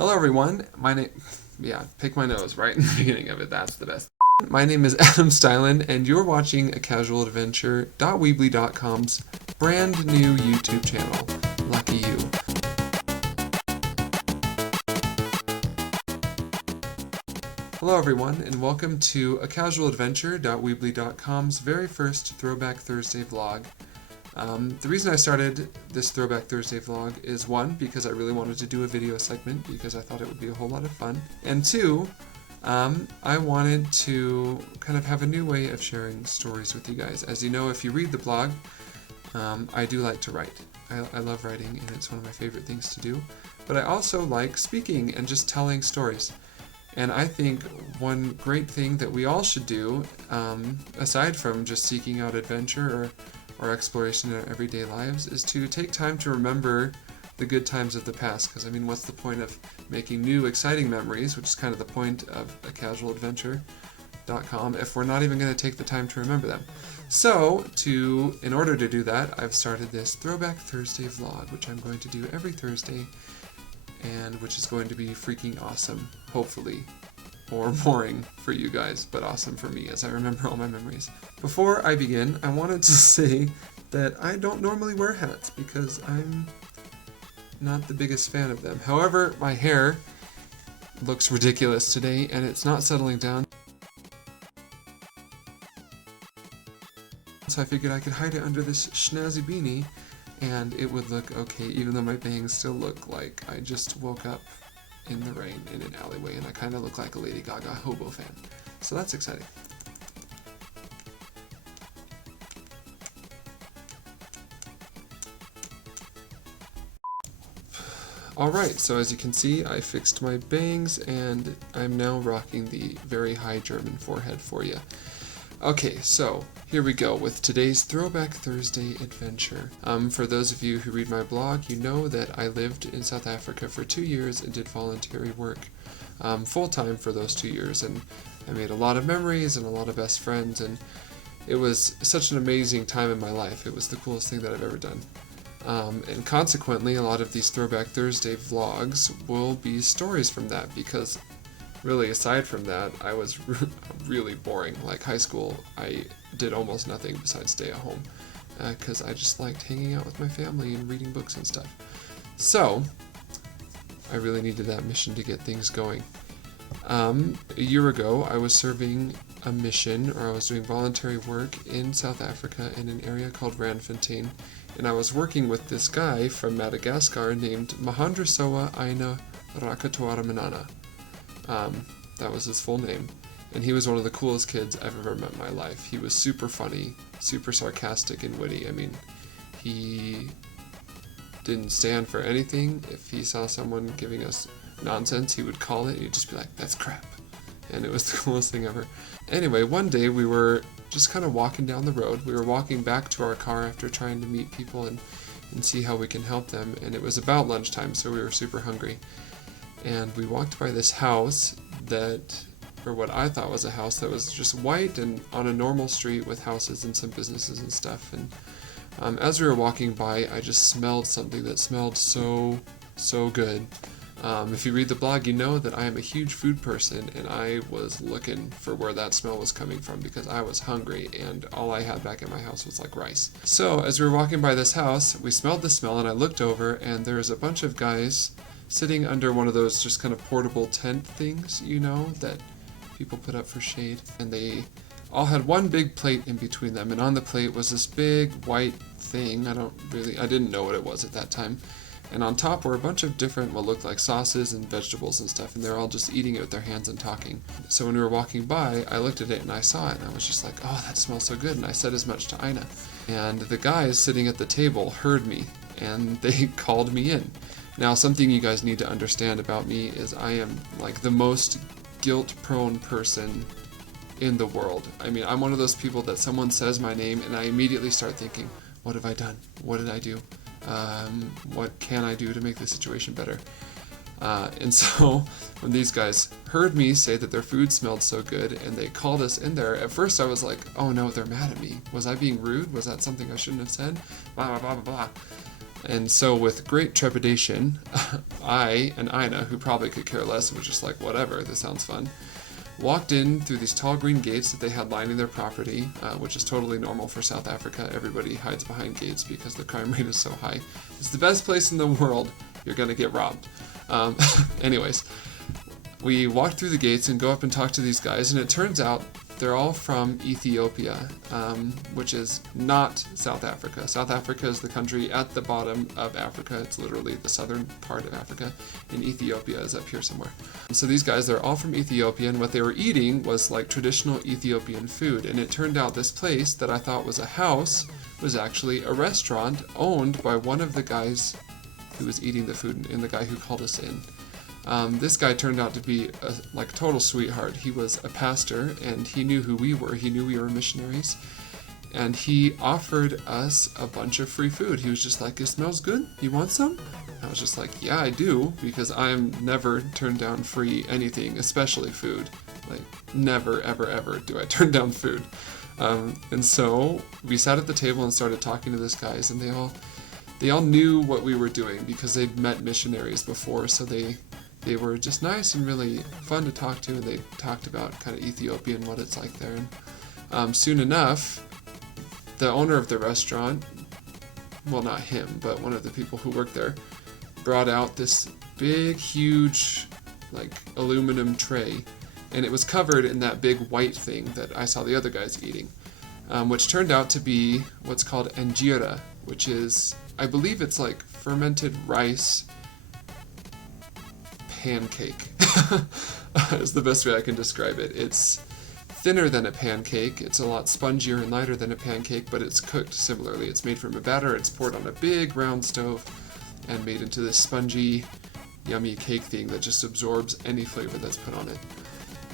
Hello everyone, pick my nose right in the beginning of it, that's the best. My name is Adam Stylen, and you're watching A Casual Adventure.weebly.com's brand new YouTube channel. Lucky you. Hello everyone, and welcome to A Casual Adventure.weebly.com's very first Throwback Thursday vlog. The reason I started this Throwback Thursday vlog is one, because I really wanted to do a video segment because I thought it would be a whole lot of fun, and two, I wanted to kind of have a new way of sharing stories with you guys. As you know, if you read the blog, I do like to write. I love writing, and it's one of my favorite things to do, but I also like speaking and just telling stories. And I think one great thing that we all should do, aside from just seeking out adventure or exploration in our everyday lives, is to take time to remember the good times of the past. Because, I mean, what's the point of making new, exciting memories, which is kind of the point of acasualadventure.com, if we're not even going to take the time to remember them? So, in order to do that, I've started this Throwback Thursday vlog, which I'm going to do every Thursday, and which is going to be freaking awesome, hopefully. Or boring for you guys, but awesome for me as I remember all my memories. Before I begin, I wanted to say that I don't normally wear hats because I'm not the biggest fan of them. However, my hair looks ridiculous today and it's not settling down. So I figured I could hide it under this snazzy beanie and it would look okay, even though my bangs still look like I just woke up in the rain in an alleyway and I kind of look like a Lady Gaga hobo fan. So that's exciting. Alright, so as you can see, I fixed my bangs and I'm now rocking the very high German forehead for you. Okay, so here we go with today's Throwback Thursday adventure. For those of you who read my blog, you know that I lived in South Africa for 2 years and did voluntary work full-time for those 2 years, and I made a lot of memories and a lot of best friends, and it was such an amazing time in my life. It was the coolest thing that I've ever done. And consequently, a lot of these Throwback Thursday vlogs will be stories from that, because really, aside from that, I was really boring. Like high school, I did almost nothing besides stay at home because I just liked hanging out with my family and reading books and stuff. So, I really needed that mission to get things going. A year ago, I was serving a mission, or I was doing voluntary work in South Africa in an area called Randfontein, and I was working with this guy from Madagascar named Mahandrasoa Aina Rakatoara Manana. That was his full name, and he was one of the coolest kids I've ever met in my life. He was super funny, super sarcastic and witty. I mean, he didn't stand for anything. If he saw someone giving us nonsense, he would call it, he'd just be like, "That's crap," and it was the coolest thing ever. Anyway, one day we were just kind of walking down the road. We were walking back to our car after trying to meet people and see how we can help them, and it was about lunchtime, so we were super hungry. And we walked by this house or what I thought was a house that was just white and on a normal street with houses and some businesses and stuff. And as we were walking by, I just smelled something that smelled so good. If you read the blog, you know that I am a huge food person, and I was looking for where that smell was coming from because I was hungry, and all I had back in my house was like rice. So as we were walking by this house, we smelled the smell, and I looked over, and there's a bunch of guys sitting under one of those just kind of portable tent things, you know, that people put up for shade. And they all had one big plate in between them, and on the plate was this big white thing. I didn't know what it was at that time. And on top were a bunch of different, what looked like sauces and vegetables and stuff, and they're all just eating it with their hands and talking. So when we were walking by, I looked at it and I saw it, and I was just like, "Oh, that smells so good," and I said as much to Ina. And the guys sitting at the table heard me, and they called me in. Now, something you guys need to understand about me is I am like the most guilt-prone person in the world. I mean, I'm one of those people that someone says my name and I immediately start thinking, what have I done? What did I do? What can I do to make the situation better? And so when these guys heard me say that their food smelled so good and they called us in there, at first I was like, oh no, they're mad at me. Was I being rude? Was that something I shouldn't have said? Blah, blah, blah, blah, blah. And so with great trepidation, I and Ina, who probably could care less and was just like, whatever, this sounds fun, walked in through these tall green gates that they had lining their property, which is totally normal for South Africa. Everybody hides behind gates because the crime rate is so high. It's the best place in the world. You're going to get robbed. Anyways, we walked through the gates and go up and talk to these guys, and it turns out they're all from Ethiopia, which is not South Africa. South Africa is the country at the bottom of Africa. It's literally the southern part of Africa, and Ethiopia is up here somewhere. So these guys, they're all from Ethiopia, and what they were eating was like traditional Ethiopian food. And it turned out this place that I thought was a house was actually a restaurant owned by one of the guys who was eating the food and the guy who called us in. This guy turned out to be a total sweetheart. He was a pastor, and he knew who we were. He knew we were missionaries, and he offered us a bunch of free food. He was just like, "It smells good. You want some?" I was just like, "Yeah, I do," because I'm never turned down free anything, especially food. Like, never, ever, ever do I turn down food. And so we sat at the table and started talking to these guys, and they all knew what we were doing because they'd met missionaries before, so they were just nice and really fun to talk to, and they talked about kind of Ethiopia and what it's like there. And soon enough, the owner of the restaurant, well, not him, but one of the people who worked there, brought out this big, huge, like, aluminum tray, and it was covered in that big white thing that I saw the other guys eating, which turned out to be what's called injera, which is, I believe it's like fermented rice pancake is the best way I can describe it. It's thinner than a pancake. It's a lot spongier and lighter than a pancake, but it's cooked similarly. It's made from a batter. It's poured on a big round stove and made into this spongy, yummy cake thing that just absorbs any flavor that's put on it.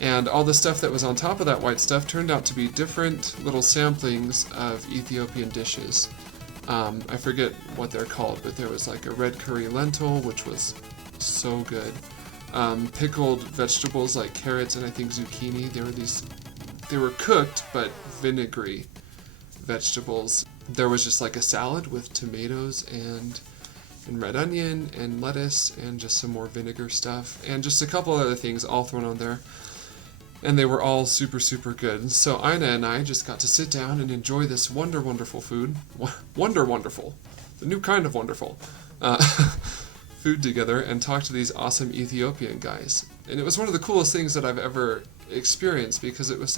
And all the stuff that was on top of that white stuff turned out to be different little samplings of Ethiopian dishes. I forget what they're called, but there was like a red curry lentil, which was so good. Pickled vegetables like carrots and I think zucchini. They were cooked but vinegary vegetables. There was just like a salad with tomatoes and red onion and lettuce and just some more vinegar stuff and just a couple other things all thrown on there. And they were all super, super good. So Ina and I just got to sit down and enjoy this wonderful food. Wonderful. The new kind of wonderful. Food together and talk to these awesome Ethiopian guys. And it was one of the coolest things that I've ever experienced because it's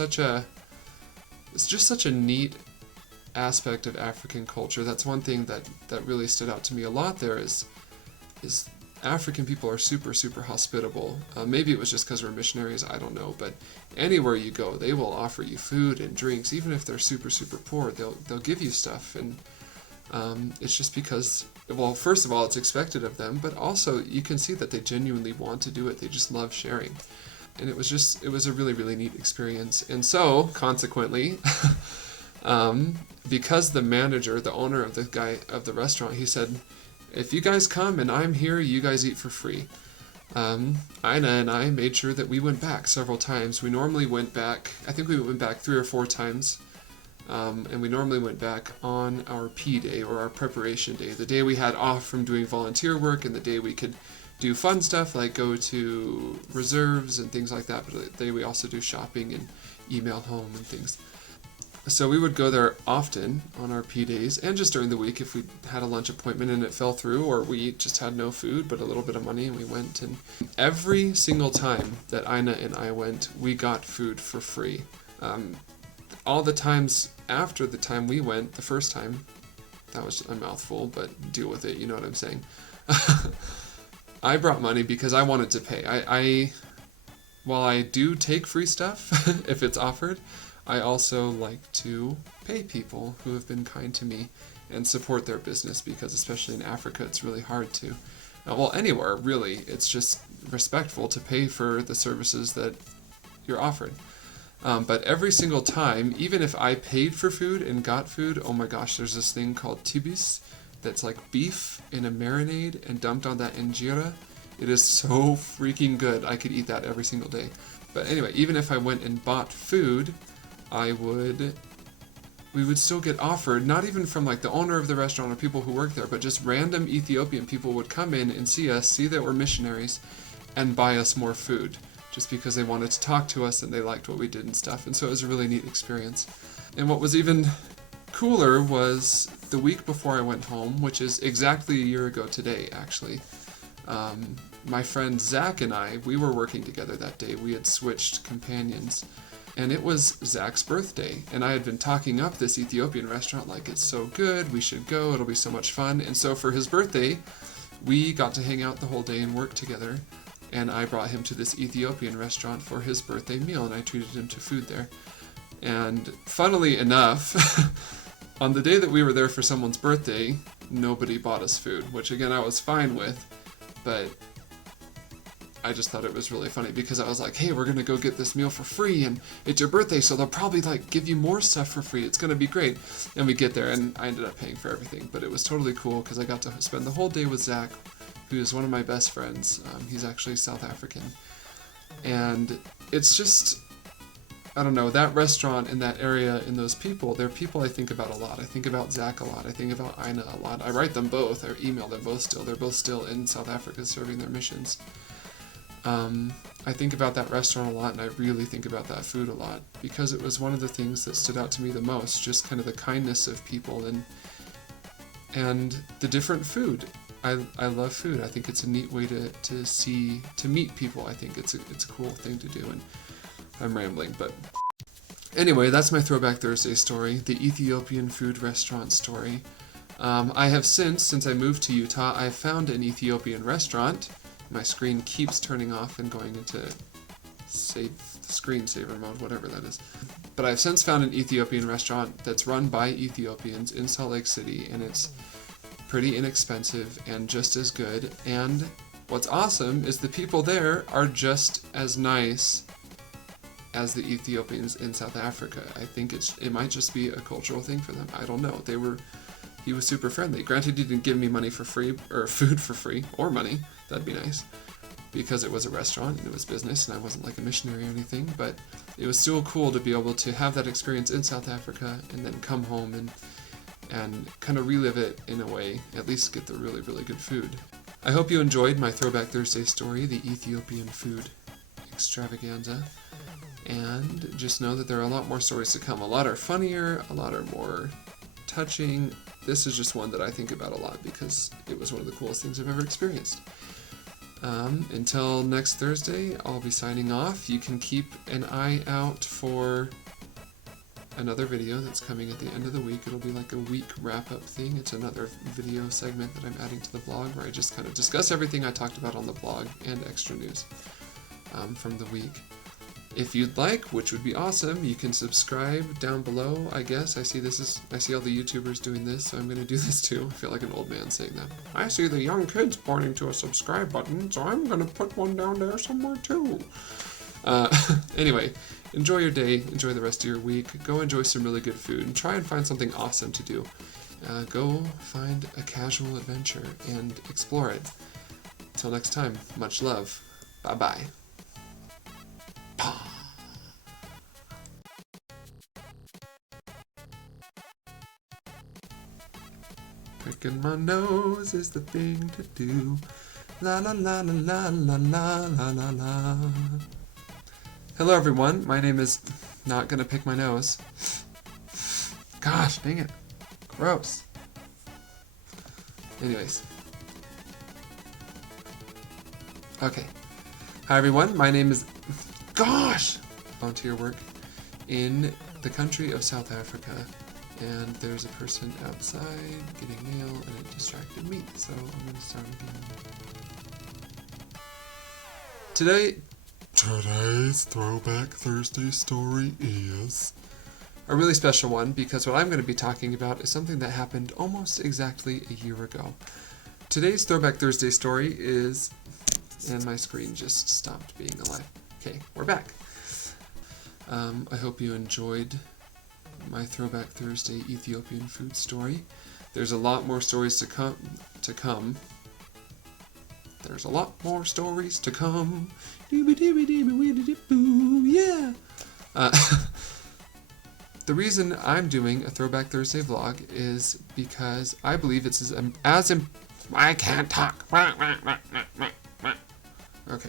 just such a neat aspect of African culture. That's one thing that really stood out to me a lot there is African people are super, super hospitable. Maybe it was just because we're missionaries, I don't know, but anywhere you go, they will offer you food and drinks, even if they're super, super poor, they'll give you stuff, and it's just because, well, first of all, it's expected of them, but also you can see that they genuinely want to do it. They just love sharing. And it was a really, really neat experience. And so, consequently, because the manager, the owner of the restaurant, he said, "If you guys come and I'm here, you guys eat for free." Ina and I made sure that we went back several times. We normally went back, I think we went back 3 or 4 times. And we normally went back on our P day or our preparation day, the day we had off from doing volunteer work and the day we could do fun stuff like go to reserves and things like that, but the day we also do shopping and email home and things. So we would go there often on our P days and just during the week if we had a lunch appointment and it fell through, or we just had no food but a little bit of money and we went. And every single time that Ina and I went, we got food for free. All the times after the time we went, the first time, that was a mouthful, but deal with it, you know what I'm saying. I brought money because I wanted to pay. While I do take free stuff, if it's offered, I also like to pay people who have been kind to me and support their business, because especially in Africa, it's really hard to, well, anywhere really, it's just respectful to pay for the services that you're offered. But every single time, even if I paid for food and got food, oh my gosh, there's this thing called tibis that's like beef in a marinade and dumped on that injera. It is so freaking good. I could eat that every single day. But anyway, even if I went and bought food, we we would still get offered, not even from like the owner of the restaurant or people who work there, but just random Ethiopian people would come in and see us, see that we're missionaries, and buy us more food, just because they wanted to talk to us and they liked what we did and stuff. And so it was a really neat experience. And what was even cooler was the week before I went home, which is exactly a year ago today, actually. My friend Zach and I, we were working together that day. We had switched companions. And it was Zach's birthday, and I had been talking up this Ethiopian restaurant like, it's so good, we should go, it'll be so much fun. And so for his birthday, we got to hang out the whole day and work together, and I brought him to this Ethiopian restaurant for his birthday meal, and I treated him to food there. And funnily enough, on the day that we were there for someone's birthday, nobody bought us food, which again I was fine with, but I just thought it was really funny because I was like, hey, we're gonna go get this meal for free, and it's your birthday, so they'll probably like give you more stuff for free. It's gonna be great. And we get there, and I ended up paying for everything, but it was totally cool because I got to spend the whole day with Zach, who is one of my best friends. He's actually South African, and it's just, I don't know, that restaurant in that area and those people, they're people I think about a lot. I think about Zach a lot. I think about Ina a lot. I write them both. I email them both still. They're both still in South Africa serving their missions. I think about that restaurant a lot, and I really think about that food a lot because it was one of the things that stood out to me the most, just kind of the kindness of people and the different food. I love food. I think it's a neat way to meet people. I think it's a cool thing to do, and I'm rambling, but anyway, that's my Throwback Thursday story, the Ethiopian food restaurant story. I have since I moved to Utah, I found an Ethiopian restaurant. My screen keeps turning off and going into screensaver mode, whatever that is. But I've since found an Ethiopian restaurant that's run by Ethiopians in Salt Lake City, and it's pretty inexpensive and just as good. And what's awesome is the people there are just as nice as the Ethiopians in South Africa. I think it might just be a cultural thing for them. I don't know. He was super friendly. Granted, he didn't give me money for free, or food for free, or money. That'd be nice, because it was a restaurant and it was business and I wasn't like a missionary or anything, but it was still cool to be able to have that experience in South Africa and then come home and kind of relive it in a way, at least get the really, really good food. I hope you enjoyed my Throwback Thursday story, the Ethiopian food extravaganza, and just know that there are a lot more stories to come. A lot are funnier, a lot are more touching. This is just one that I think about a lot because it was one of the coolest things I've ever experienced. Until next Thursday, I'll be signing off. You can keep an eye out for another video that's coming at the end of the week. It'll be like a week wrap-up thing. It's another video segment that I'm adding to the blog where I just kind of discuss everything I talked about on the blog and extra news from the week. If you'd like, which would be awesome, you can subscribe down below, I guess. I see all the YouTubers doing this, so I'm going to do this too. I feel like an old man saying that. I see the young kids pointing to a subscribe button, so I'm going to put one down there somewhere too. Anyway, enjoy your day, enjoy the rest of your week, go enjoy some really good food, and try and find something awesome to do. Go find a casual adventure and explore it. Until next time, much love. Bye-bye. Picking my nose is the thing to do. La la la la la la la la la. Hello everyone, my name is not gonna pick my nose. Gosh, dang it. Gross. Anyways. Okay. Hi everyone, my name is volunteer work in the country of South Africa, and there's a person outside getting mail and it distracted me, so I'm going to start again. Today's Throwback Thursday story is a really special one because what I'm going to be talking about is something that happened almost exactly a year ago. Today's Throwback Thursday story is, and my screen just stopped being alive. Okay, we're back. I hope you enjoyed my Throwback Thursday Ethiopian food story. There's a lot more stories to come. There's a lot more stories to come. Yeah. the reason I'm doing a Throwback Thursday vlog is because I believe it's I can't talk. Okay.